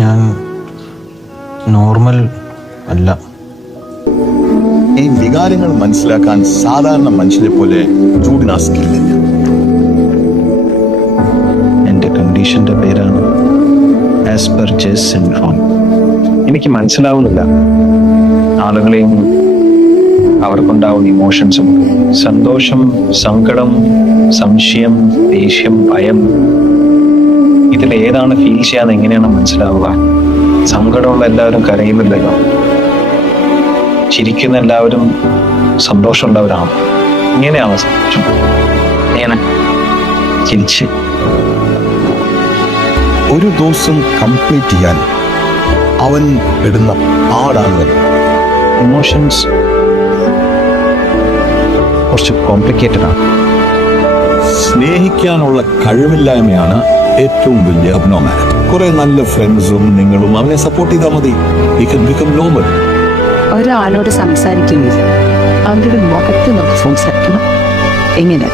ഞാൻ നോർമൽ അല്ല. ഈ വികാരങ്ങൾ മനസ്സിലാക്കാൻ സാധാരണ മനുഷ്യരെ പോലെ ജൂഡിന് ആ സ്കില്ലില്ല. എൻ്റെ കണ്ടീഷൻ്റെ പേരാണ് ആസ്പെർജേഴ്സ് സിൻഡ്രോം. എനിക്ക് മനസ്സിലാവുന്നില്ല ആളുകളെയും അവർക്കുണ്ടാവുന്ന ഇമോഷൻസും. സന്തോഷം, സങ്കടം, സംശയം, ദേഷ്യം, ഭയം, ഇതിലേതാണ് ഫീൽ ചെയ്യാതെ എങ്ങനെയാണ് മനസ്സിലാവുക? സങ്കടമുള്ള എല്ലാവരും കരയുന്നില്ലല്ലോ, ചിരിക്കുന്ന എല്ലാവരും സന്തോഷമുള്ളവരാണ്. ഇങ്ങനെയാണ് സന്തോഷം, ഇങ്ങനെ ചിരിച്ച്. ഒരു ദിവസം കംപ്ലീറ്റ് ചെയ്യാൻ അവൻ ഇടുന്ന പാടാണ്. ഇമോഷൻസ് കുറച്ച് കോംപ്ലിക്കേറ്റഡ് ആണ്. സ്നേഹിക്കാനുള്ള കഴിവില്ലായ്മയാണ് ഏറ്റവും വലിയ അബ്നോർമാലിറ്റി. കുറെ നല്ല ഫ്രണ്ട്സും നിങ്ങളും അവനെ സപ്പോർട്ട് ചെയ്താൽ മതി. He can become normal. ഒരാളോട് സംസാരിക്കുമ്പോൾ അവരുടെ മുഖത്ത് നോക്കി സംസാരിക്കണം. എങ്ങനെ?